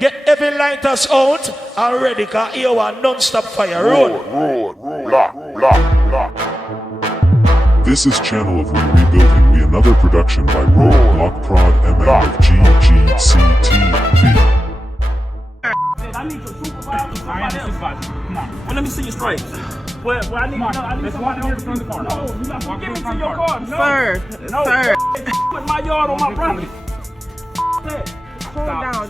Get heavy lighters out and ready, cause here one non-stop fire. Roll. This is Channel of We Rebuilding We, another production by Roadblock Prod ML of GGCTV. I need your supervisor. Somebody else. Come on. Well, let me see your stripes. Well, I need somebody else in the car. No, you got to get me to your car. No. Sir. Put my yard on my property. Stop.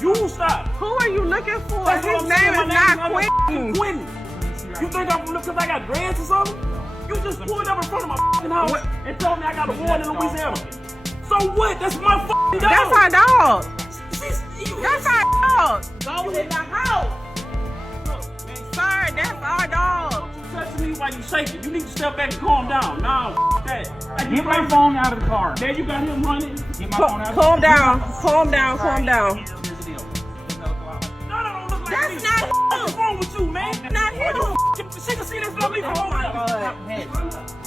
You stop. Who are you looking for? That's His name is not Quentin. Quentin. You think I'm looking because I got dreads or something? You just pulled up in front of my fucking house and told me I got a warrant in Louisiana. So what? That's my fucking dog. That's our dog. That's our dog. Go in the house. Sir, that's our dog. Don't touch me while you shaking. You need to step back and calm down. No, that. Get my phone out of the car. There you got him running. Get my phone out. Calm down. Calm down. Here's the deal. No, don't look like That's me. not him. What's wrong with you, man? Not him. She can see this lovely from over there.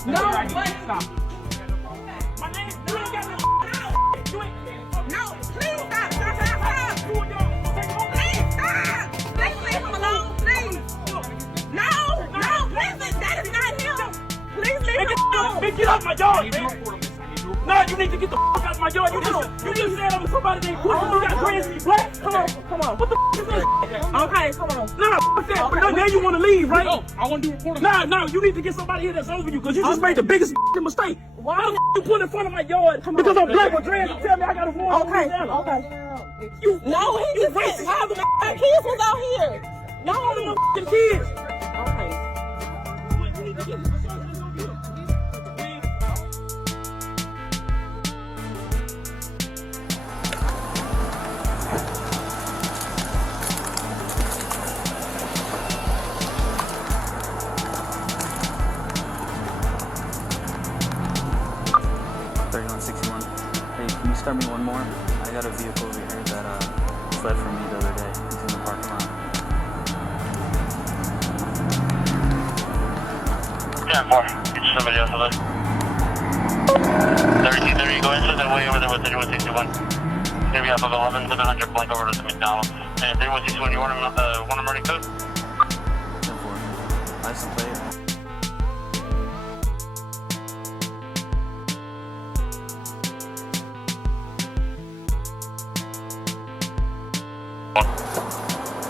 No, Stop. My name, you ain't got no. You ain't. No, please stop. Please stop. Please leave him alone, please. No, please, that is not him. Please leave him alone. Get off my yard, man. No, you need to get the fuck out of my yard. You just said I'm somebody named Quentin. You got dreads and you black. Come on. What the f is this? Okay, come on. Nah, fuck that. But now you want to leave, right? No, I want to do reporting. No, you need to get somebody here that's over you because you just made the biggest mistake. Why? How the f you put in front of my yard because I'm black with dreads and tell me I got a warrant? Okay. You Racist. How the kids was out here? No, the f***ing kids. Okay. You need to get Hey, can you start me one more? I got a vehicle over here that fled from me the other day. He's in the parking lot. Yeah, more. Get somebody else on this. 3230, go into the way over there with 3161. It's gonna be off of 11700, blank over to the McDonald's. And 3161, you want him running code? 10-4. License plate.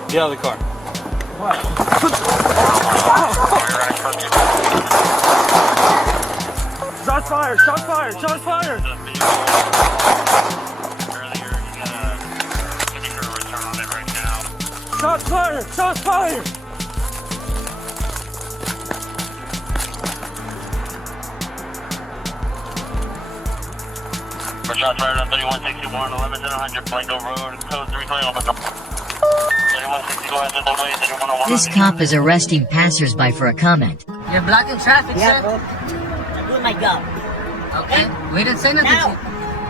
Get out of the car. Shots fired! Earlier, you gotta finish your return on it right now. Shots fired! For shots fired on 3161, 11100, blank over road, code 320, open up. This cop is arresting passersby for a comment. You're blocking traffic, sir. Bro. I'm doing my job. Okay. We didn't say nothing to you.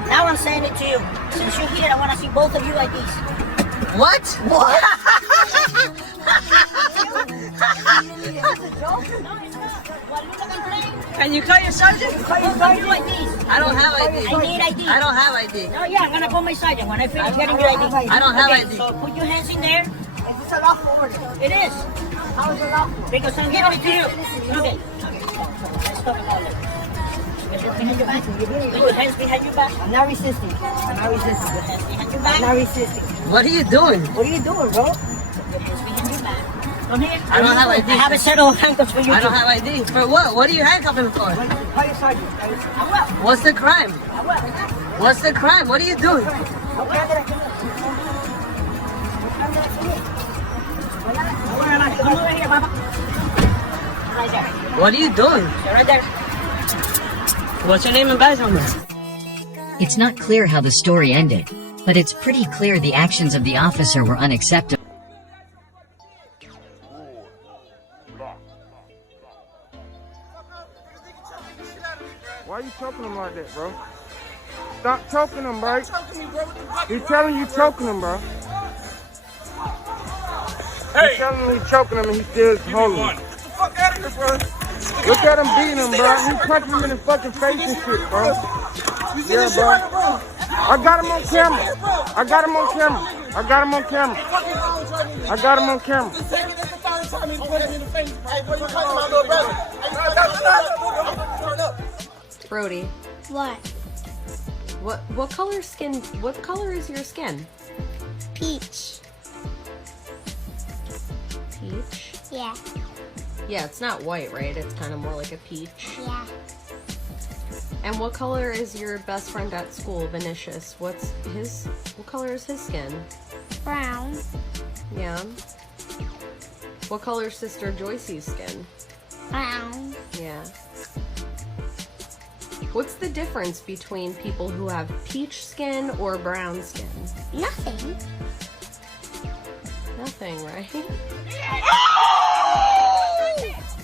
Now I'm saying it to you. Since you're here, I want to see both of you IDs. What? What? Can you call your sergeant? Both of you IDs. I don't have ID. I need ID. I don't have ID. No, yeah, I'm going to call my sergeant when I finish getting your ID. I don't have Okay, ID. So put your hands in there. If it's a lawful order. It is. How is it lawful? Because I'm giving it to you. Okay. Let's talk about it. Put your hands behind your back. Put your hands behind your back. I'm not resisting. I'm not resisting. Put your hands behind your I'm back. not resisting. What are you doing? What are you doing, bro? Put your hands behind your back. Come here. I don't have ID. I have a set of handcuffs for you. I don't have ID. For what? What are you handcuffing for? Call your sergeant. I will. What's the crime? I will. What's the crime? What are you doing? Come over here, Papa. Right there. What are you doing? You're right there. What's your name and badge number? It's not clear how the story ended, but it's pretty clear the actions of the officer were unacceptable. Why are you choking him like that, bro? Stop choking him, bro. He's telling you choking him, bro. He's telling him he's choking him and he's still holding him. Get the fuck out of here, bro. Look at him beating him, bro. He punching him in the fucking face and shit, bro. You see Yeah, this shit bro. right here, bro? I got him on camera. I got him on camera. I got him on camera. I got him on camera. Brody. What? What color skin? What color is your skin? Peach. Peach. Yeah. Yeah, it's not white, right? It's kind of more like a peach. Yeah. And what color is your best friend at school, Vinicius? What color is his skin? Brown. Yeah. What color is Sister Joyce's skin? Brown. Yeah. What's the difference between people who have peach skin or brown skin? Nothing. Nothing, right?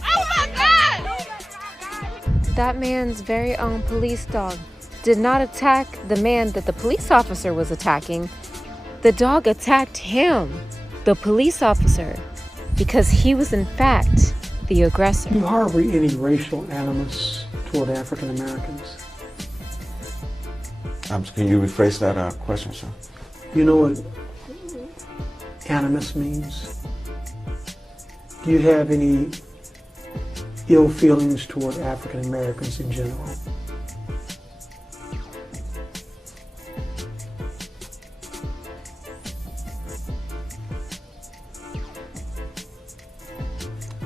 Oh my God! That man's very own police dog did not attack the man that the police officer was attacking. The dog attacked him, the police officer, because he was in fact the aggressor. Do you harbor any racial animus toward African Americans? Can you rephrase that question, sir? You know what animus means? Do you have any ill feelings toward African Americans in general?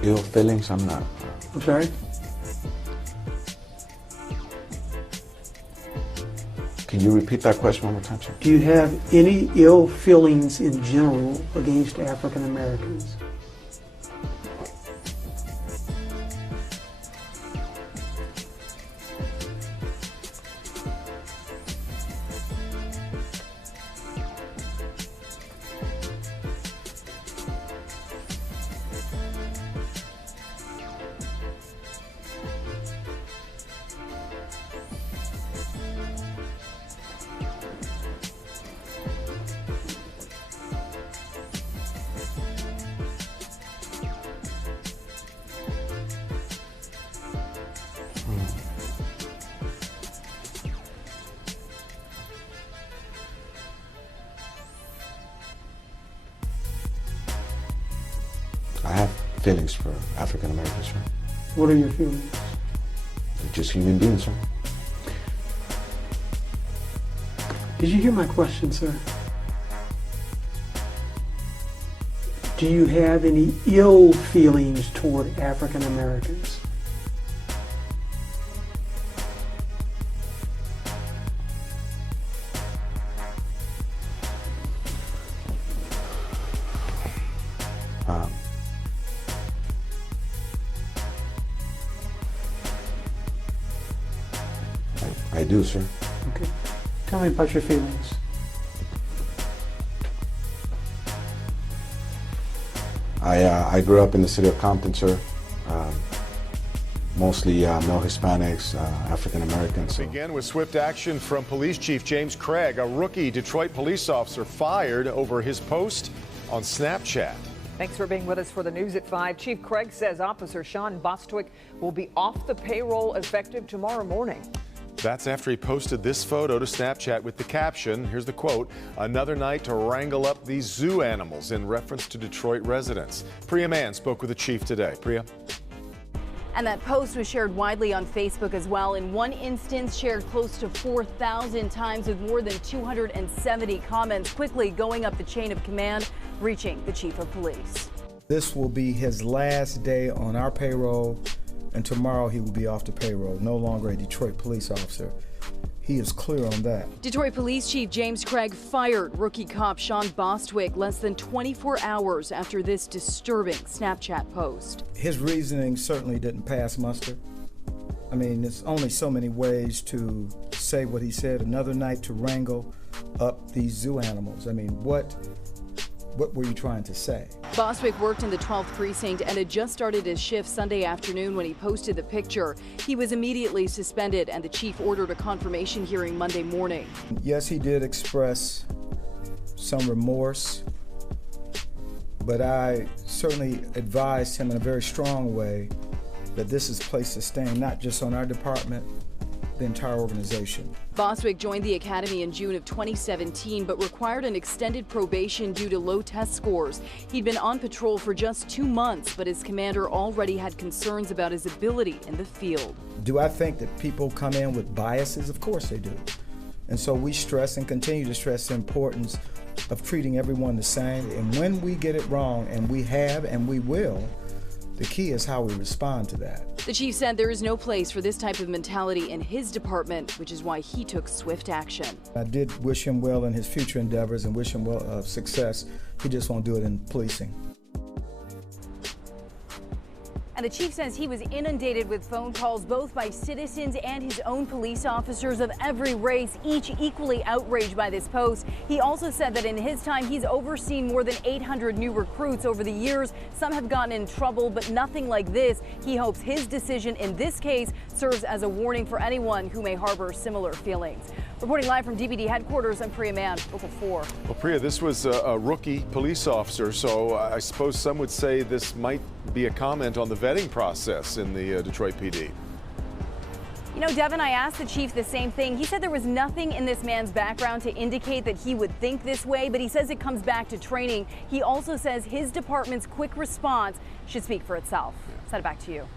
Ill feelings? I'm not. I'm sorry? Can you repeat that question one more time, sir? Do you have any ill feelings in general against African Americans? I have feelings for African Americans, sir. What are your feelings? They're just human beings, sir. Did you hear my question, sir? Do you have any ill feelings toward African Americans? I do, sir. Okay. Tell me about your feelings. I grew up in the city of Compton, sir. Mostly male Hispanics, African Americans. So. Begin with swift action from Police Chief James Craig, a rookie Detroit police officer fired over his post on Snapchat. Thanks for being with us for the news at 5. Chief Craig says Officer Sean Bostwick will be off the payroll effective tomorrow morning. That's after he posted this photo to Snapchat with the caption, here's the quote, "Another night to wrangle up these zoo animals," in reference to Detroit residents. Priya Mann spoke with the chief today. Priya? And that post was shared widely on Facebook as well. In one instance, shared close to 4,000 times with more than 270 comments, quickly going up the chain of command, reaching the chief of police. This will be his last day on our payroll, and tomorrow he will be off the payroll, no longer a Detroit police officer. He is clear on that. Detroit Police Chief James Craig fired rookie cop Sean Bostwick less than 24 hours after this disturbing Snapchat post. His reasoning certainly didn't pass muster. I mean, there's only so many ways to say what he said. Another night to wrangle up these zoo animals. I mean, what were you trying to say? Bostwick worked in the 12th precinct and had just started his shift Sunday afternoon when he posted the picture. He was immediately suspended, and the chief ordered a confirmation hearing Monday morning. Yes, he did express some remorse, but I certainly advised him in a very strong way that this is a place to stand, not just on our department, the entire organization. Bostwick joined the academy in June of 2017, but required an extended probation due to low test scores. He'd been on patrol for just 2 months, but his commander already had concerns about his ability in the field. Do I think that people come in with biases? Of course they do. And so we stress and continue to stress the importance of treating everyone the same. And when we get it wrong, and we have and we will, the key is how we respond to that. The chief said there is no place for this type of mentality in his department, which is why he took swift action. I did wish him well in his future endeavors and wish him well of success. He just won't do it in policing. And the chief says he was inundated with phone calls both by citizens and his own police officers of every race, each equally outraged by this post. He also said that in his time, he's overseen more than 800 new recruits over the years. Some have gotten in trouble, but nothing like this. He hopes his decision in this case serves as a warning for anyone who may harbor similar feelings. Reporting live from DPD headquarters, I'm Priya Mann, Local 4. Well, Priya, this was a rookie police officer, so I suppose some would say this might be a comment on the vetting process in the Detroit PD. You know, Devin, I asked the chief the same thing. He said there was nothing in this man's background to indicate that he would think this way, but he says it comes back to training. He also says his department's quick response should speak for itself. Send it back to you.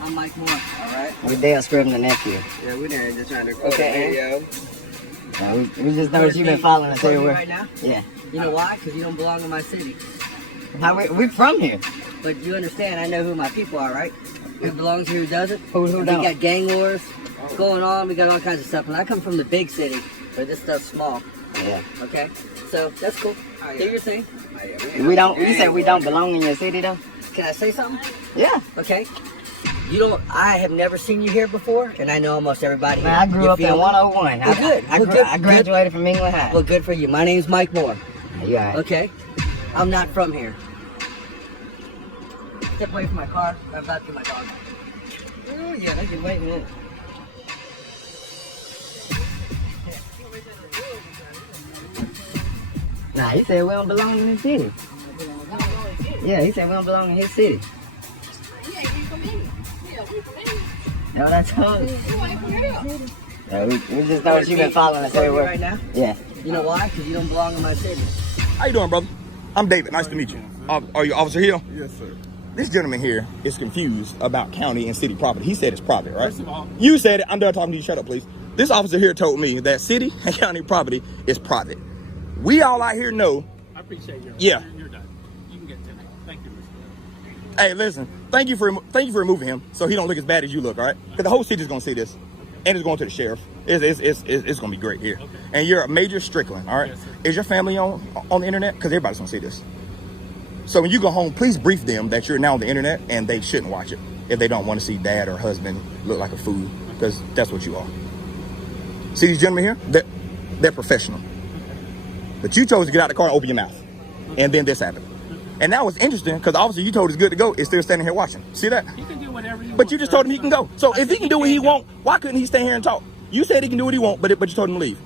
I'm Mike Moore. All right. We're Dale Scribner, the nephew. Yeah, we're there just trying to record the video. We just noticed you've been following us everywhere. Right now? Yeah. You know why? Because you don't belong in my city. We're from here. But you understand, I know who my people are, right? Who belongs here, who doesn't? Who don't? We got gang wars going on. We got all kinds of stuff. And I come from the big city, where this stuff's small. Yeah. Okay? So, that's cool. Do your thing. We don't, you said we don't belong in your city, though? Can I say something? Yeah. Okay. I have never seen you here before, and I know almost everybody here. I grew up in 101. Well, good. I graduated from England High. Well, good for you. My name's Mike Moore. You all right? Okay. I'm not from here. Step away from my car. I'm about to get my dog. Oh, yeah, they can wait a minute. Nah, he said we don't belong in his city. Yeah, he said we don't belong in his city. No, that's all. Yeah, we just noticed you've been following us everywhere. Right now? Yeah. You know why? Because you don't belong in my city. How you doing, brother? I'm David. Nice to meet you. Are you Officer Hill? Yes, sir. This gentleman here is confused about county and city property. He said it's private, right? First of all, you said it. I'm done talking to you. Shut up, please. This officer here told me that city and county property is private. We all out here know. I appreciate your. Yeah. You're done. You can get to me. Thank you, Mr. Hey, listen. Thank you for removing him, so he don't look as bad as you look. All right? Because the whole city's gonna see this, and it's going to the sheriff. It's gonna be great here. Okay. And you're a Major Strickland. All right? Yes, is your family on the internet? Because everybody's gonna see this. So when you go home, please brief them that you're now on the internet, and they shouldn't watch it if they don't want to see dad or husband look like a fool, because that's what you are. See these gentlemen here? They're professional. But you chose to get out of the car and open your mouth. And then this happened. And that was interesting because obviously you told us good to go. It's still standing here watching. See that? He can do whatever he wants. But you just told him he can go. So if he can do what he want, why couldn't he stay here and talk? You said he can do what he want, but you told him to leave.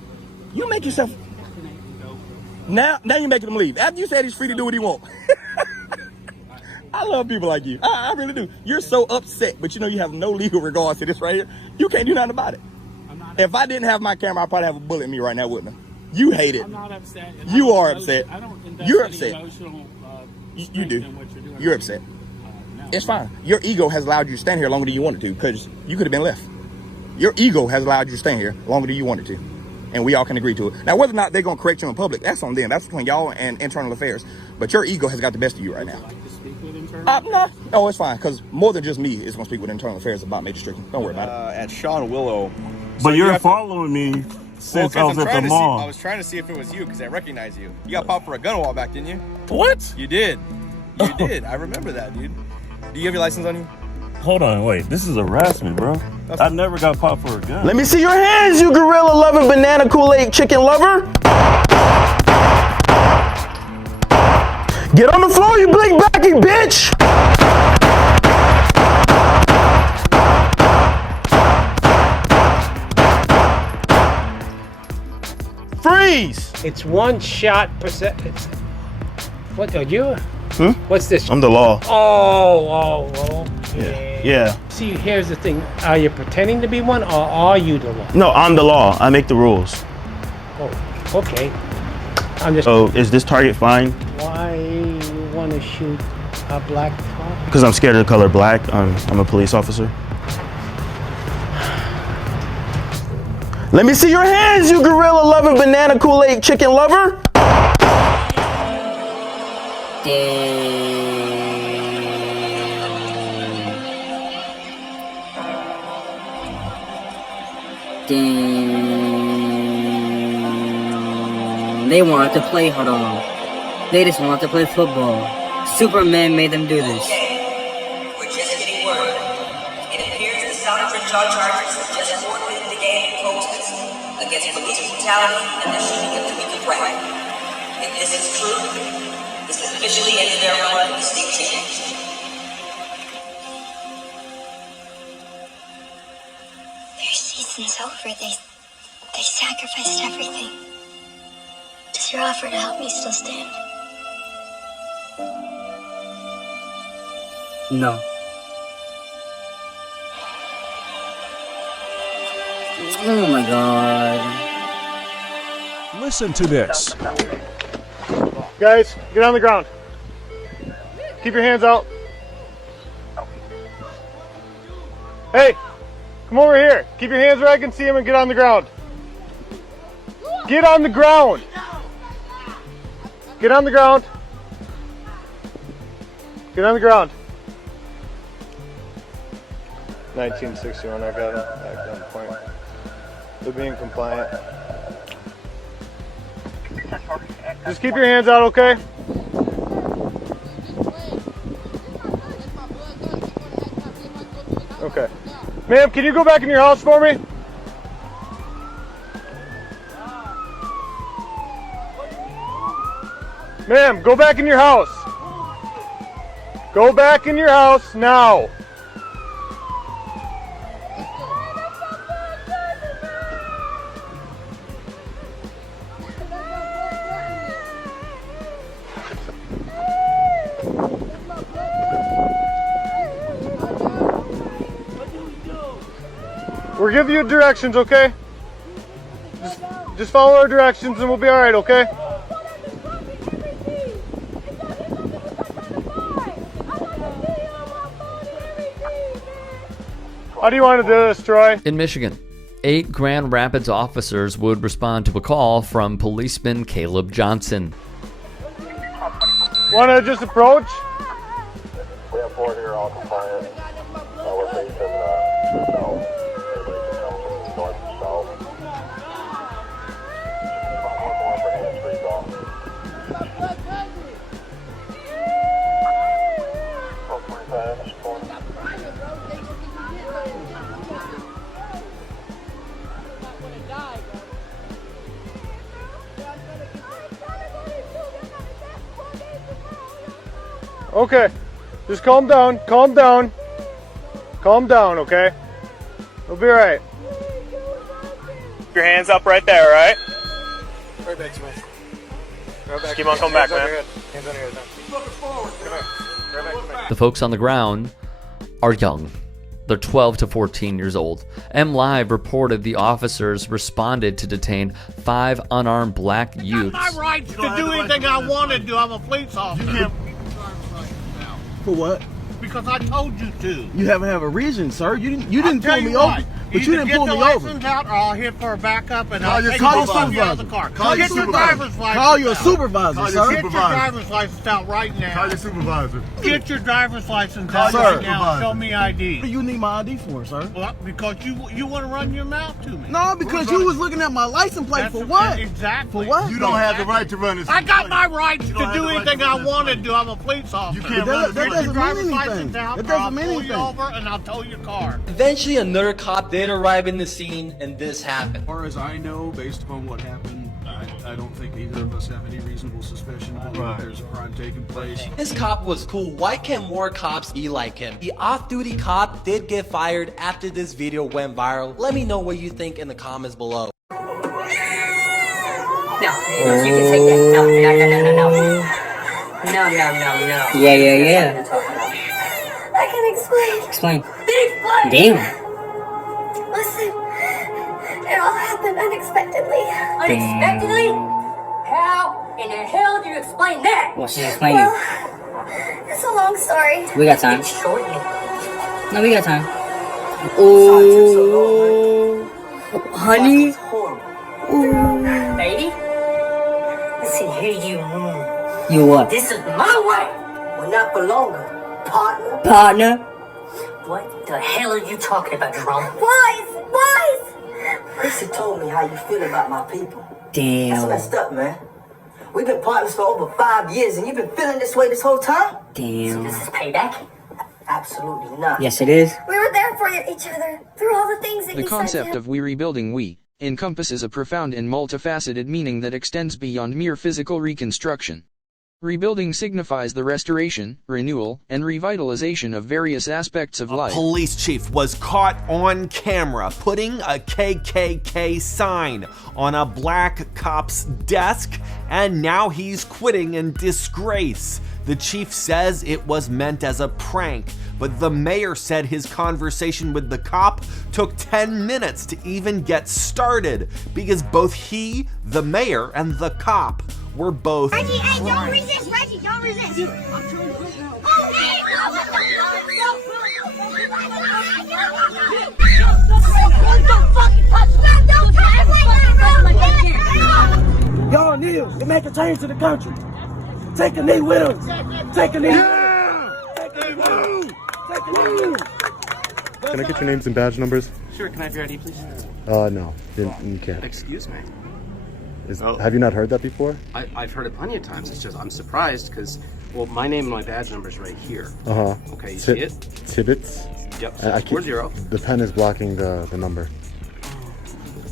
You make yourself... Now you're making him leave. After you said he's free to do what he want. I love people like you. I really do. You're so upset, but you know you have no legal regards to this right here. You can't do nothing about it. If I didn't have my camera, I'd probably have a bullet in me right now, wouldn't I? You hate it. I'm not upset. You are upset. I don't invest You're any upset. emotional You do. in what you're doing. You're upset. No. It's fine. Your ego has allowed you to stand here longer than you wanted to because you could have been left. Your ego has allowed you to stand here longer than you wanted to. And we all can agree to it. Now, whether or not they're going to correct you in public, that's on them. That's between y'all and internal affairs. But your ego has got the best of you right now. Would you like to speak with internal No. Oh, it's fine. Because more than just me is going to speak with internal affairs about Major Strickland. Don't worry about it. At Sean Willow. But you're following me since I was at the mall. I was trying to see if it was you because I recognize you. You got popped for a gun a while back, didn't you? What? You did. You did. I remember that, dude. Do you have your license on you? Hold on, wait. This is harassment, bro. I never got popped for a gun. Let me see your hands, you gorilla loving banana Kool-Aid chicken lover. Get on the floor, you blink backing bitch. Freeze! It's one shot per second. What are you? What's this? I'm the law. Oh. Yeah. See, here's the thing. Are you pretending to be one, or are you the law? No, I'm the law. I make the rules. Oh, okay. I'm just. So is this target fine? Why you want to shoot a black cop? Because I'm scared of the color black. I'm a police officer. Let me see your hands, you gorilla loving banana Kool-Aid chicken lover. They wanted to play huddle. They just wanted to play football. Superman made them do this. We're just getting word. It appears the Stockton Chargers have just forfeited the game in protest against police brutality and the shooting of Tamika Pratt. If this is true, this officially ends their run to the state championship. Their season's over. They sacrificed everything. Does your offer to help me still stand? No. Oh my God. Listen to this. Guys, get on the ground. Keep your hands out. Hey, come over here. Keep your hands where I can see them and get on the ground. Get on the ground. Get on the ground. Get on the ground. 1961, I got him back on point. They're being compliant. Just keep your hands out, okay? Okay. Ma'am, can you go back in your house for me? Ma'am, go back in your house. Go back in your house now. We're giving you directions, okay? Just follow our directions and we'll be all right, okay? How do you want to do this, Troy? In Michigan, 8 Grand Rapids officers would respond to a call from policeman Caleb Johnson. Want to just approach? We have 4 here, all compliant. We're facing south. Everybody can come from north and south. One more for hands-free off. Okay, just calm down, calm down. Calm down, okay? We'll be alright. Your hands up right there, alright? Right back, Smith. Right back. Keep on coming back, man. Hands on your head. Keep looking forward. Come here. Right back. The folks on the ground are young. They're 12 to 14 years old. MLive reported the officers responded to detain 5 unarmed black youths. My right to do anything I want to do. I'm a police officer. For what? Because I told you to. You haven't have a reason, sir. You didn't pull me over. But you didn't pull me over. Get the license out, or I'll hit for a backup, and I'll take you out of the car. Get your driver's license. Call your supervisor, sir. Get your driver's license out right now. Call your supervisor. Get your driver's license out right now. Show me ID. What do you need my ID for, sir? Well, because you want to run your mouth to me. No, because you was looking at my license plate. For what? Exactly. For what? You don't have the right to run this. I got my rights to do anything I want to do. I'm a police officer. You can't run that Get your doesn't driver's mean license anything. out, That or I'll doesn't mean pull you anything. over and I'll tow your car. Eventually, another cop did arrive in the scene, and this happened. As far as I know, based upon what happened, I don't think either of us have any reasonable suspicion to believe that there's a crime taking place. This cop was cool. Why can't more cops be like him? The off-duty cop did get fired after this video went viral. Let me know what you think in the comments below. No, you can take that. No. No. Yeah. I can explain. Explain. Explain. Damn. Listen, it all happened unexpectedly. Unexpectedly? How in the hell do you explain that? Well, she's explaining. Well, it's a long story. We got time. No, we got time. Oh, honey. Ooh. Baby? Listen here, you. You what? This is my way. Well, not for longer, partner. Partner? What the hell are you talking about, Jerome? Wise! Chrissy told me how you feel about my people. Damn. That's messed up, man. We've been partners for over 5 years, and you've been feeling this way this whole time? Damn. So this is payback? Absolutely not. Yes, it is. We were there for each other through all the things that The you said concept to him. of we rebuilding we encompasses a profound and multifaceted meaning that extends beyond mere physical reconstruction. Rebuilding signifies the restoration, renewal, and revitalization of various aspects of life. Police chief was caught on camera putting a KKK sign on a black cop's desk, and now he's quitting in disgrace. The chief says it was meant as a prank, but the mayor said his conversation with the cop took 10 minutes to even get started because both he, the mayor, and the cop were both. Reggie, hey, don't resist, Reggie, don't resist. Oh, hey, no, what the fuck? Y'all kneel to make a change to the country. Take a knee with us. Take a knee. Take a knee with us. Take a knee with us. Can I get your names and badge numbers? Sure, can I have your ID, please? No, you can't. Excuse me. Have you not heard that before? I've heard it plenty of times. It's just I'm surprised because, well, my name and my badge number is right here. Okay, you see it? Tibbetts? Yep, I 640. The pen is blocking the number.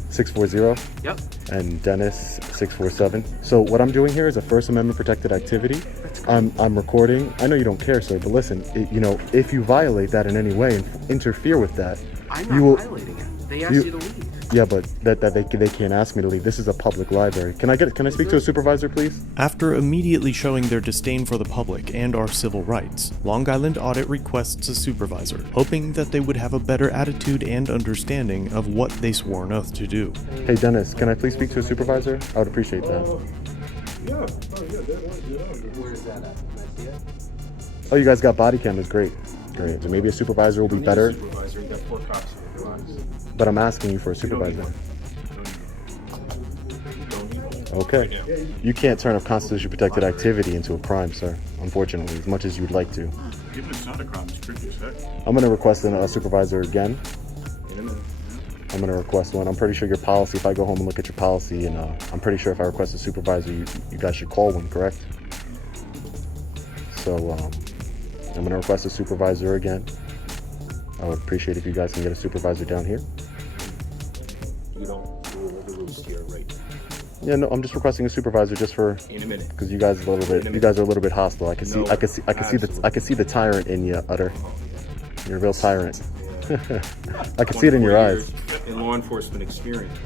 640. Yep. And Dennis 647. So what I'm doing here is a First Amendment protected activity. I'm recording. I know you don't care, sir, but listen, if you violate that in any way and interfere with that, I'm you will. not violating it. They asked you to leave. Yeah, but that they can't ask me to leave. This is a public library. Can I speak to a supervisor, please? After immediately showing their disdain for the public and our civil rights, Long Island Audit requests a supervisor, hoping that they would have a better attitude and understanding of what they swore an oath to do. Hey Dennis, can I please speak to a supervisor? I would appreciate that. Where's that at? Can I see it? Oh, you guys got body cameras. Great. So maybe a supervisor will be better. Supervisor, you got 4 cops in your eyes. But I'm asking you for a supervisor. Okay. You can't turn a constitutionally protected activity into a crime, sir. Unfortunately, as much as you'd like to. Even if it's not a crime, it's tricky as heck. I'm going to request a supervisor again. In a minute. I'm going to request one. I'm pretty sure your policy, if I go home and look at your policy, and I'm pretty sure if I request a supervisor, you guys should call one, correct? So, I'm going to request a supervisor again. I would appreciate if you guys can get a supervisor down here. You don't rule the roost here, right? Yeah, no, I'm just requesting a supervisor just for. In a minute. Because you guys are a little bit hostile. I can see the tyrant in you, Utter. You're a real tyrant. I can see it in your eyes. In law enforcement experience.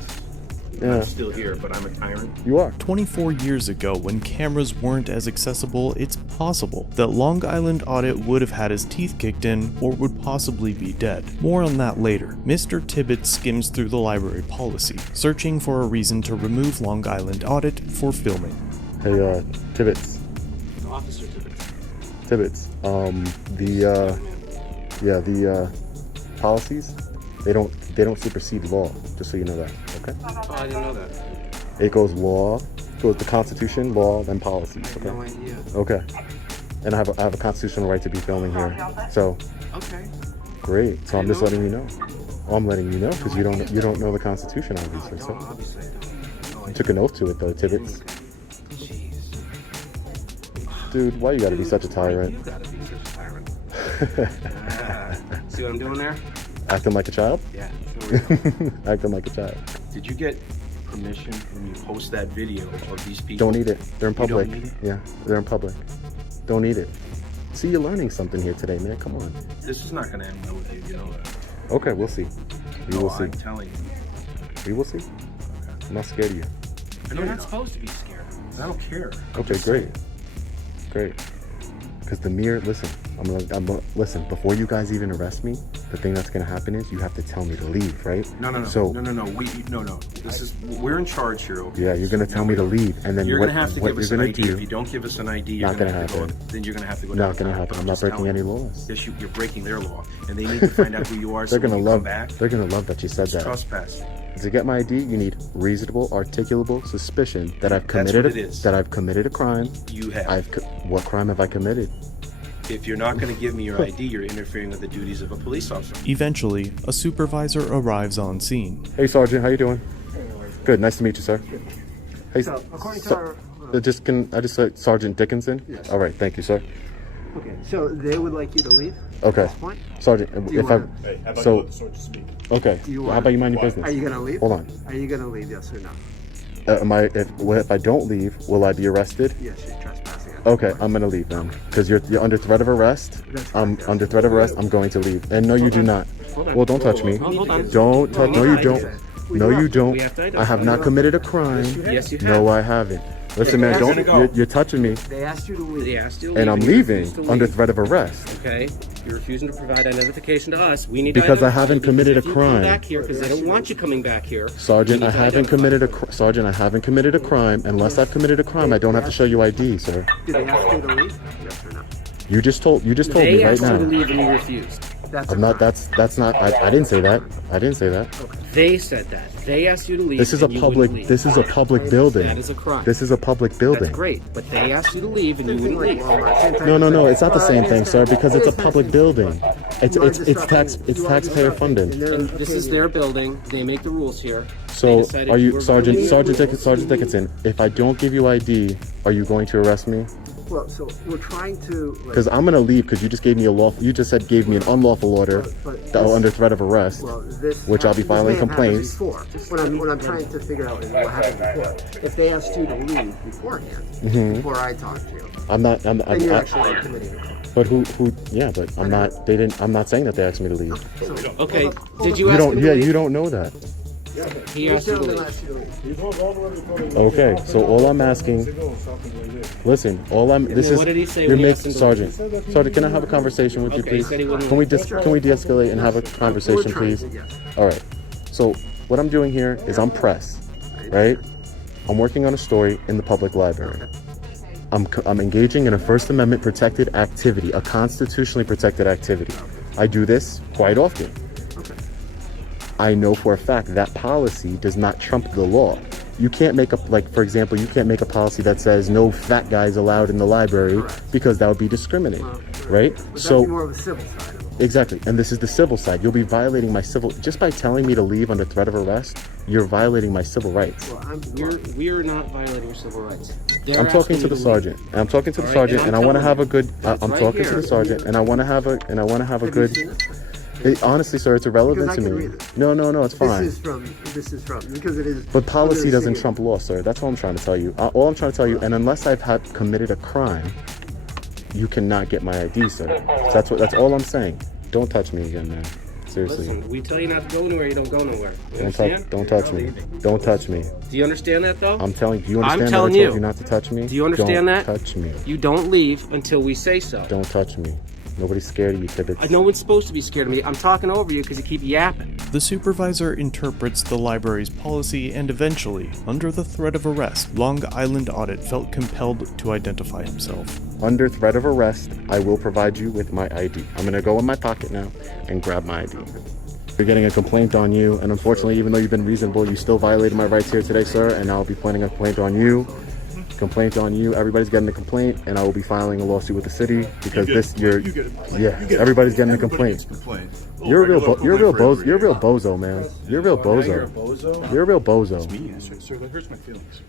Yeah. I'm still here, but I'm a tyrant. You are. 24 years ago, when cameras weren't as accessible, it's possible that Long Island Audit would have had his teeth kicked in or would possibly be dead. More on that later. Mr. Tibbetts skims through the library policy, searching for a reason to remove Long Island Audit for filming. Hey, Tibbetts. Officer Tibbetts. Tibbetts. The policies, they don't supersede law, just so you know that, okay? Oh, I didn't know that. It goes the Constitution, law, then policies, okay? No idea. Okay. And I have a constitutional right to be filming here, so. Okay. Great, so I'm just letting you know. Oh, I'm letting you know, because you don't know the Constitution, obviously, so. Obviously I don't. You took an oath to it, though, Tibbetts. Jeez. Dude, why you gotta be such a tyrant? You gotta be such a tyrant. See what I'm doing there? Acting like a child? Yeah. Acting like a child. Did you get permission when you post that video of these people? Don't eat it. They're in public. You don't eat it? Yeah, they're in public. Don't eat it. See, you're learning something here today, man. Come on. This is not going to end well with you, you know that. Okay, we'll see. We will see. I'm telling you. We will see. I'm not scared of you. You're not supposed to be scared. I don't care. Okay, great. great. Because the mere, listen, listen, before you guys even arrest me, the thing that's going to happen is you have to tell me to leave, right? No. We're in charge here. Okay? Yeah, you're going to tell me to leave, and then you're going to have to give us an gonna ID. do, If you don't give us an ID, you're not going to gonna have to go. happen. Then you're going to have to go. Not going to happen. I'm not breaking any laws. Yes, you're breaking their law, and they need to find out who you are. They're so going to when you love. come back, They're going to love that you said that. Trespass. To get my ID, you need reasonable, articulable suspicion that I've committed. That's what it is. That I've committed a crime. You have. What crime have I committed? If you're not going to give me your ID, you're interfering with the duties of a police officer. Eventually, a supervisor arrives on scene. Hey, Sergeant, how you doing? Good, nice to meet you, sir. Hey, So, according to our... I just said Sergeant Dickinson? Yes. All right, thank you, sir. Okay, so they would like you to leave? Okay. At this point? Sergeant, Do you if I... wanna- Hey, how about so, you let the sergeant speak? Okay, Do you how about you mind your business? Are you going to leave? Hold on. Are you going to leave, yes or no? If I don't leave, will I be arrested? Yes, you're trespassing. Okay, I'm gonna leave then, because you're under threat of arrest. I'm under threat of arrest. I'm going to leave. And no, you do not. Well, don't touch me. Hold on. Don't touch. No, you don't. No, you don't. We have to I have not committed a crime. Yes, you have. No, I haven't. Listen, man, don't. You're touching me. They asked you to leave. They asked you to leave. And I'm you leaving refused to leave. under threat of arrest. Okay, you're refusing to provide identification to us. We need Because to I haven't committed a If you crime. come back here because they don't want you coming back here. Sergeant, we I need to haven't identify. committed a Sergeant. I haven't committed a crime. Unless I've committed a crime, I don't have to show you ID, sir. Did they ask you to leave? Yes or no? You just told me They right asked you now. to leave and you refused. I'm not. That's not. I didn't say that. I didn't say that. They said that. They asked you to leave. This is a and you wouldn't public. leave. This is a public building. That is a crime. This is a public building. That's great, but they asked you to leave and you wouldn't leave. No. It's not the same thing, sir. Because it's a public building. It's taxpayer funded. And this is their building. They make the rules here. So They decided are you were Sergeant rude. Sergeant Dickinson? If I don't give you ID, are you going to arrest me? Well, so we're trying to... Because I'm gonna leave because you just gave me you just said gave me an unlawful order that I'm under threat of arrest, which I'll be filing complaints. What I'm trying to figure out is what happened before. If they asked you to leave beforehand, Mhm. before I talked to you, I'm not. then you're actually committing a crime. But who? Yeah, but I'm not. They didn't. I'm not saying that they asked me to leave. Okay, did you You ask don't. him to Yeah, leave? you don't know that. He asked you to leave. Okay, so all I'm asking. Listen, this then is. what did he say You're when he making asked him to Sergeant. Sergeant, can I have a conversation with you, Okay, he please? said he wouldn't Can we leave. can we de-escalate and have a conversation, We're trying please? to, yes. All right. So what I'm doing here is I'm press, right? I'm working on a story in the public library. I'm engaging in a First Amendment protected activity, a constitutionally protected activity. I do this quite often. I know for a fact that policy does not trump the law. You can't make for example, you can't make a policy that says no fat guys allowed in the library because that would be discriminating, right? But So that'd be more of a civil side. exactly, and this is the civil side. You'll be violating my civil just by telling me to leave under threat of arrest. You're violating my civil rights. We're not violating your civil rights. I'm talking to the sergeant. And I'm talking to the sergeant, and I want to have a good. I'm right talking to here. the sergeant, and I want to have a good. Honestly, sir, it's irrelevant Because I to can me. read it. No, it's fine. This is from, because it is... But policy under the doesn't city. trump law, sir. That's all I'm trying to tell you. All I'm trying to tell you, and unless I've committed a crime, you cannot get my ID, sir. So that's all I'm saying. Don't touch me again, man. Seriously. Listen, we tell you not to go anywhere, you don't go nowhere. You understand? Don't touch me. Don't touch me. Do you understand that, though? I'm telling you. Do you I'm understand telling that I told you. you not to touch me? Do you understand Don't that? touch me. You don't leave until we say so. Don't touch me. Nobody's scared of you, Tibbetts. No one's supposed to be scared of me. I'm talking over you because you keep yapping. The supervisor interprets the library's policy and eventually, under the threat of arrest, Long Island Audit felt compelled to identify himself. Under threat of arrest, I will provide you with my ID. I'm gonna go in my pocket now and grab my ID. We're getting a complaint on you, and unfortunately, even though you've been reasonable, you still violated my rights here today, sir, and I'll be pointing a complaint on you. Everybody's getting a complaint, and I will be filing a lawsuit with the city because everybody's getting a complaint. You're a real bozo, man. You're a real bozo. You're a real bozo. Sir, that hurts my feelings.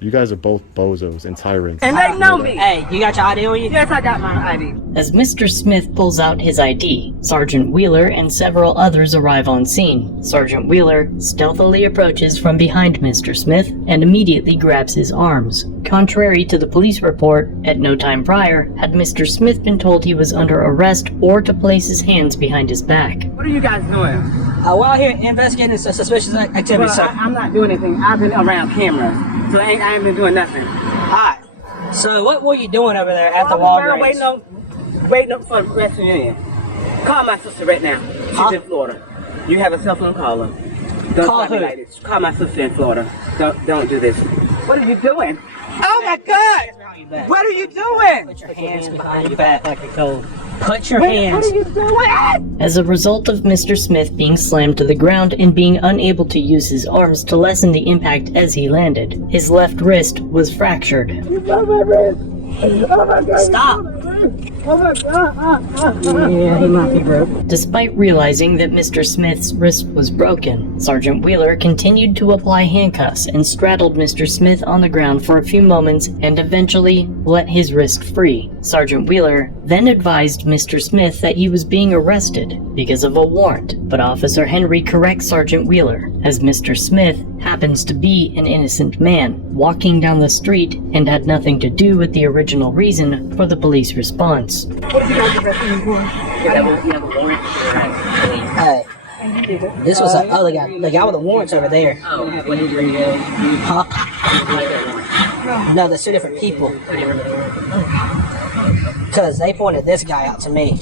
You guys are both bozos and tyrants. And they know me. Hey, you got your ID on you? Yes, I got my ID. As Mr. Smith pulls out his ID, Sergeant Wheeler and several others arrive on scene. Sergeant Wheeler stealthily approaches from behind Mr. Smith and immediately grabs his arms. Contrary to the police report, at no time prior had Mr. Smith been told he was under arrest or to place his hands behind his back. What are you guys doing? We're out here investigating suspicious activity, sir. I'm not doing anything. I've been around cameras, so I ain't been doing nothing. Alright. So what were you doing over there at the Walgreens? Waiting up for the rest of you. Call my sister right now. She's in Florida. You have a cell phone, call her. Don't Call me who? like this. Call my sister in Florida. Don't do this. What are you doing? Oh my God! What are you doing? Put your hands behind your back like a cold. Put your What hands. are you doing? As a result of Mr. Smith being slammed to the ground and being unable to use his arms to lessen the impact as he landed, his left wrist was fractured. You got my wrist. Oh my God. Stop. Oh my God. Yeah, he might be broke. Despite realizing that Mr. Smith's wrist was broken, Sergeant Wheeler continued to apply handcuffs and straddled Mr. Smith on the ground for a few moments and eventually let his wrist free. Sergeant Wheeler then advised Mr. Smith that he was being arrested because of a warrant, but Officer Henry corrects Sergeant Wheeler, as Mr. Smith happens to be an innocent man walking down the street and had nothing to do with the original reason for the police response. What have you guys arrested me for? You have a warrant. Hey, this was the other guy. The guy with the warrants over there. Oh, what did you do? Huh? No, there's two different people. Because they pointed this guy out to me.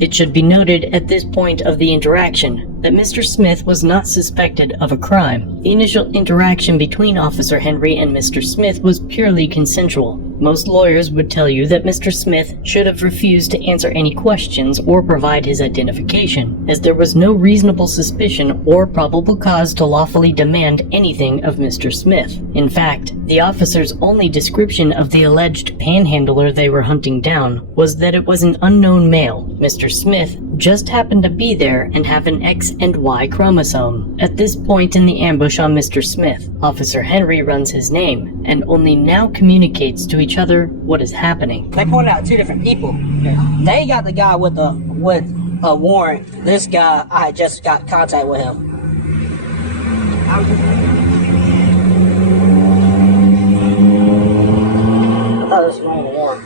It should be noted at this point of the interaction that Mr. Smith was not suspected of a crime. The initial interaction between Officer Henry and Mr. Smith was purely consensual. Most lawyers would tell you that Mr. Smith should have refused to answer any questions or provide his identification, as there was no reasonable suspicion or probable cause to lawfully demand anything of Mr. Smith. In fact, the officer's only description of the alleged panhandler they were hunting down was that it was an unknown male. Mr. Smith just happened to be there and have an X and Y chromosome. At this point in the ambush on Mr. Smith, Officer Henry runs his name and only now communicates to each other what is happening. They pointed out two different people. They got the guy with a warrant. This guy, I had just got contact with him. I thought this was wrong with the warrant.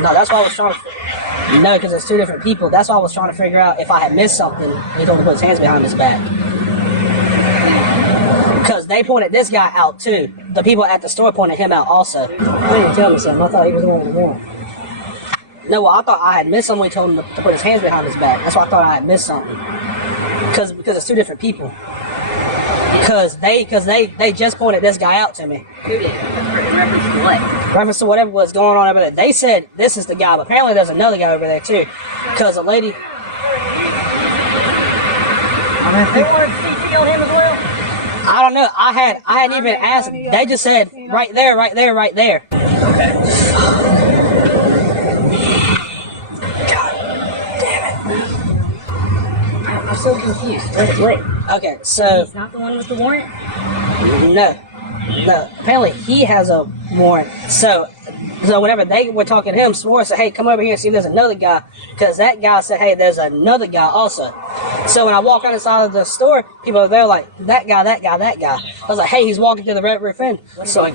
No, that's why I was trying to. No, because it's two different people. That's why I was trying to figure out if I had missed something. He told me to put his hands behind his back. Because they pointed this guy out too. The people at the store pointed him out also. They didn't tell me something. I thought he was the one with the warrant. No, well, I thought I had missed something. He told him to put his hands behind his back. That's why I thought I had missed something. Because it's two different people. Because they just pointed this guy out to me. Who did? In reference to what? Reference to whatever was going on over there. They said this is the guy, but apparently there's another guy over there too. Because a lady. They wanted CT on him as well? I don't know. I hadn't even asked. They just said right there, right there, right there. Okay. God damn it. I'm so confused. Wait. Okay, so. He's not the one with the warrant? No. Apparently he has a warrant. So whenever they were talking to him, swore, said, hey, come over here and see if there's another guy. Because that guy said, hey, there's another guy also. So when I walk on the side of the store, people are there like, that guy. I was like, hey, he's walking to the red roof end. So I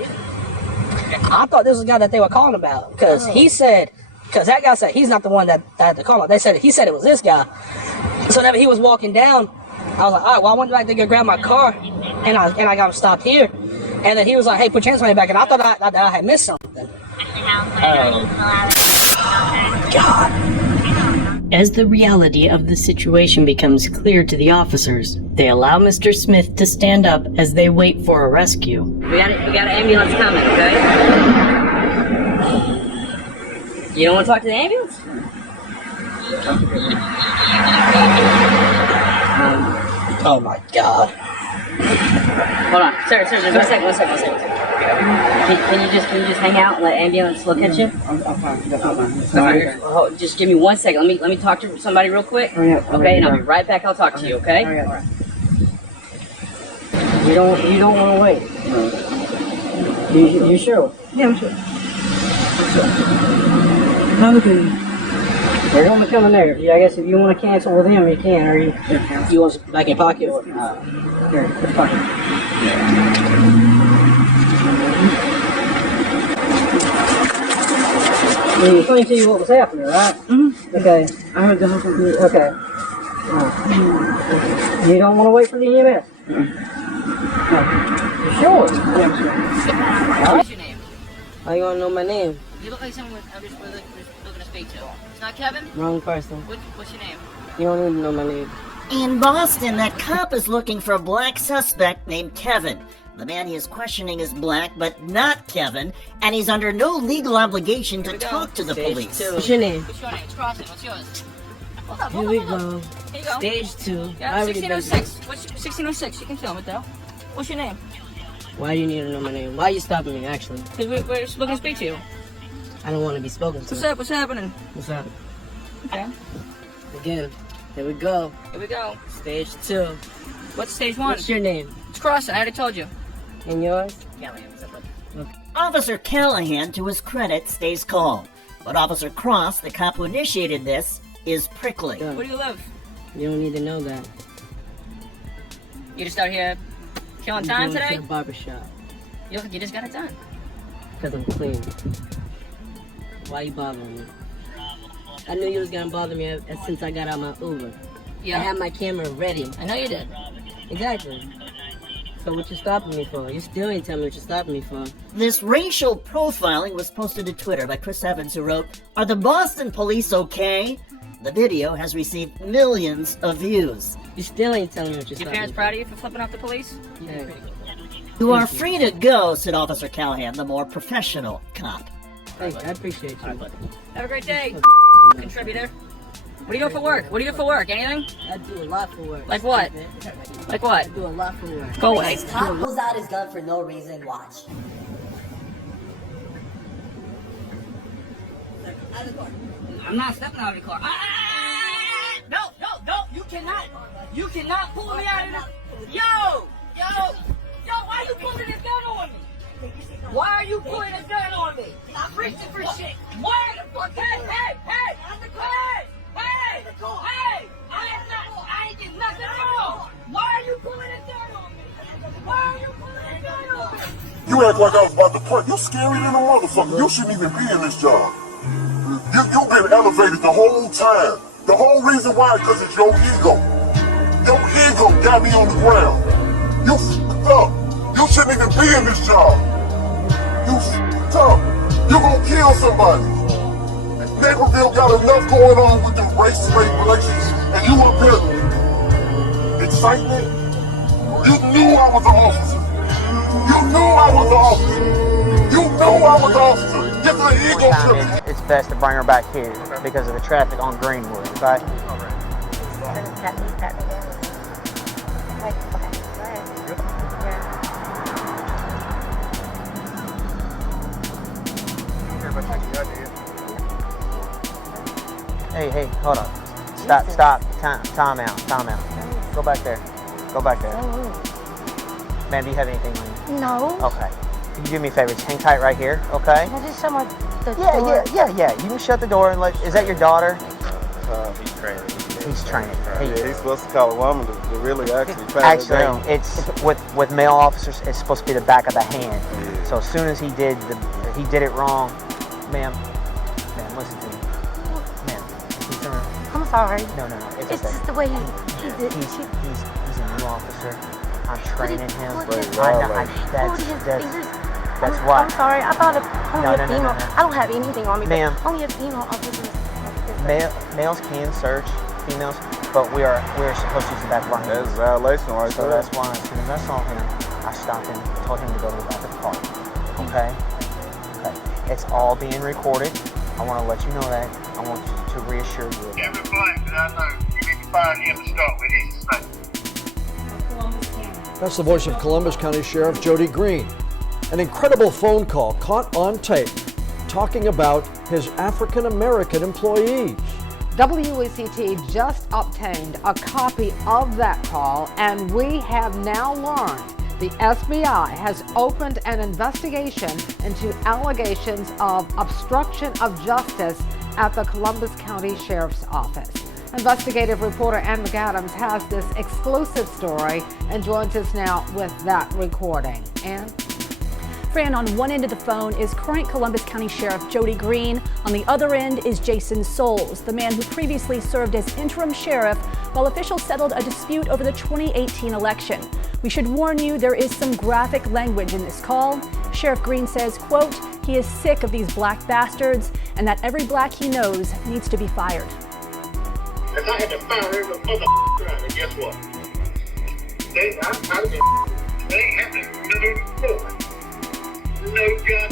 thought this was the guy that they were calling about. Because that guy said he's not the one that had to call him. He said it was this guy. So whenever he was walking down, I was like, all right, well, I went back to go grab my car. And I got him stopped here. And then he was like, hey, put your hands on your back. And I thought I had missed something. God. As the reality of the situation becomes clear to the officers, they allow Mr. Smith to stand up as they wait for a rescue. We got an ambulance coming, okay? You don't want to talk to the ambulance? Oh my God. Hold on. Sir, one second. Can you just hang out and let ambulance look at you? I'm fine. Just give me 1 second. Let me talk to somebody real quick. Okay, and I'll be right back. I'll talk to you, okay? You don't want to wait. You sure? Yeah, I'm sure. Okay. They're going to be coming there. I guess if you want to cancel with them, you can, or you want it back in your pocket? Here, put the pocket. He explained to you what was happening, right? Mm-hmm. Okay. I heard the whole thing. Okay. You don't want to wait for the EMS? No. Sure. What's your name? How you wanna know my name? You look like someone I'm just looking to speak to. It's not Kevin? Wrong person. What's your name? You don't need to know my name. In Boston, that cop is looking for a black suspect named Kevin. The man he is questioning is black, but not Kevin, and he's under no legal obligation to talk to the police. What's your name? What's your name? It's Crossing. What's yours? Hold up, Here we go. Here you go. Stage 2. Yeah, I already been 1606. What's 1606? You can film it though. What's your name? Why do you need to know my name? Why are you stopping me, actually? Because we're just looking to speak to you. I don't want to be spoken to. What's up? What's happening? What's up? Okay. Again. Here we go. Here we go. Stage 2. What's stage 1? What's your name? It's Crossing. I already told you. And yours? Officer Callahan, to his credit, stays calm. But Officer Cross, the cop who initiated this, is prickly. Where do you live? You don't need to know that. You just out here killing I'm time going today? to the barbershop. You just got it done. Because I'm clean. Why you bothering me? I knew you was gonna bother me since I got out my Uber. Yeah. I had my camera ready. I know you did. Exactly. So what you stopping me for? You still ain't telling me what you're stopping me for. This racial profiling was posted to Twitter by Chris Evans, who wrote, "Are the Boston police okay?" The video has received millions of views. You still ain't telling me what you're Your stopping parents me proud of you for flipping off the police? Yeah. You are free to go, said Officer Callahan, the more professional cop. Thanks, I appreciate you. Have a great day, contributor. What do you do for work? What do you do for work? Anything? I do a lot for work. Like what? Like what? I do a lot for work. Go away. Cop pulls out his gun for no reason. Watch. I'm not stepping out of the car. No, you cannot pull me out of the... Yo, why are you pulling this gun on me? Why are you pulling this gun on me? I'm reaching for shit. Why the fuck? Hey! I ain't getting nothing wrong. Why are you pulling this gun on me? You act like I was about to pray. You scary than a motherfucker. You shouldn't even be in this job. You've been elevated the whole time. The whole reason why is because it's your ego. Your ego got me on the ground. You f***ed up. You shouldn't even be in this job. You f***ed up. You gonna kill somebody. Naperville got enough going on with the race-rate relations, and you up here excitement? You knew I was an officer. You knew I was an officer. You knew I was an officer. Get the ego trip. It's best to bring her back here because of the traffic on Greenwood, right? Hey, hold on. Stop. Time out. Go back there. Ma'am, do you have anything on you? No. Okay. Can you do me a favor? Just hang tight right here, okay? Can I just shut the door? Yeah. You can shut the door and is that your daughter? He's training. He's training. He's supposed to call a woman to really actually pat her down. It's with male officers. It's supposed to be the back of the hand. Yeah. So as soon as he did it wrong, ma'am, listen to me, ma'am. I'm sorry. No. It's okay. just the way he did. He's a new officer. I'm training him. That's why. I'm sorry. I thought only a female. No. I don't have anything on me. Ma'am. Only a female officer. Males can search females, but we're supposed to use the back of our hand. That's a violation right so there. That's why as soon as I saw him, I stopped him, told him to go to the back of the car. Okay? It's all being recorded. I want to let you know that. I want to reassure you. Every blank that I know, you need to find him to start with his snake. That's the voice of Columbus County Sheriff Jody Green. An incredible phone call caught on tape talking about his African American employees. WECT just obtained a copy of that call, and we have now learned the FBI has opened an investigation into allegations of obstruction of justice at the Columbus County Sheriff's Office. Investigative reporter Ann McAdams has this exclusive story and joins us now with that recording. Ann? Fran, on one end of the phone is current Columbus County Sheriff Jody Green. On the other end is Jason Souls, the man who previously served as interim sheriff while officials settled a dispute over the 2018 election. We should warn you, there is some graphic language in this call. Sheriff Green says, quote, he is sick of these black bastards and that every black he knows needs to be fired. If I had to fire every mother around, and guess what? They ain't having no gun.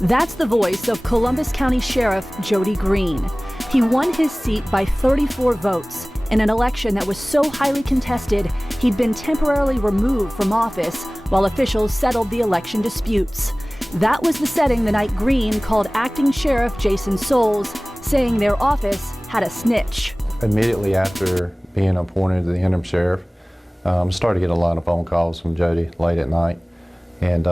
That's the voice of Columbus County Sheriff Jody Green. He won his seat by 34 votes in an election that was so highly contested he'd been temporarily removed from office while officials settled the election disputes. That was the setting the night Green called Acting Sheriff Jason Souls, saying their office had a snitch. Immediately after being appointed to the interim sheriff, started to get a lot of phone calls from Jody late at night. And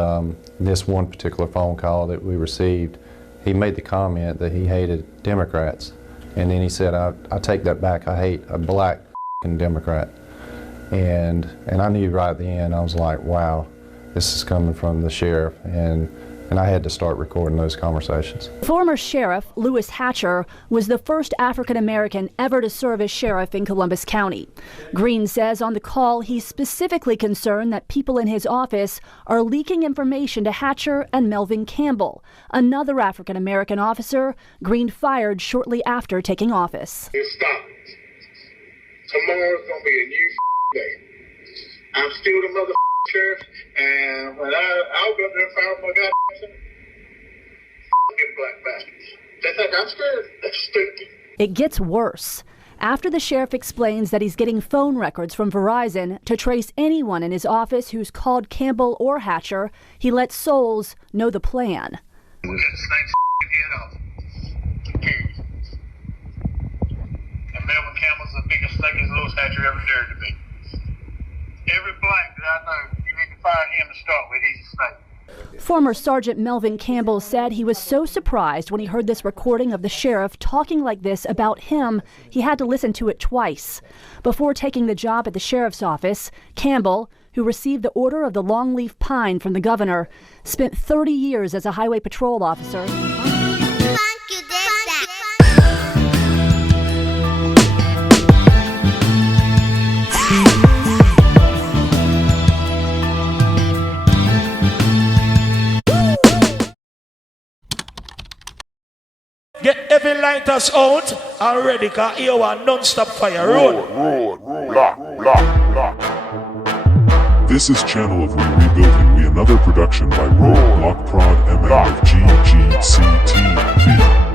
this one particular phone call that we received, he made the comment that he hated Democrats. And then he said, I take that back, I hate a black Democrat. And I knew right at the end, I was like, wow, this is coming from the sheriff. And I had to start recording those conversations. Former Sheriff Lewis Hatcher was the first African American ever to serve as sheriff in Columbus County. Green says on the call he's specifically concerned that people in his office are leaking information to Hatcher and Melvin Campbell, another African American officer Green fired shortly after taking office. Stop it. Tomorrow's gonna be a new day. I'm still the mother sheriff, and when I'll go there and fire my goddamn black bastards. They think I'm scared. That's stupid. It gets worse. After the sheriff explains that he's getting phone records from Verizon to trace anyone in his office who's called Campbell or Hatcher, he lets Souls know the plan. We'll get the snake's head off. Period. And Melvin Campbell's the biggest snake as Lewis Hatcher ever dared to be. Every black that I know, you need to fire him to start with. He's a snake. Former Sergeant Melvin Campbell said he was so surprised when he heard this recording of the sheriff talking like this about him, he had to listen to it twice. Before taking the job at the sheriff's office, Campbell, who received the Order of the Longleaf Pine from the governor, spent 30 years as a highway patrol officer. Get every lighters out already, cause here one non-stop fire. Road. This is Channel of We Rebuilding We, another production by Road Block Prod MM of GGCTV.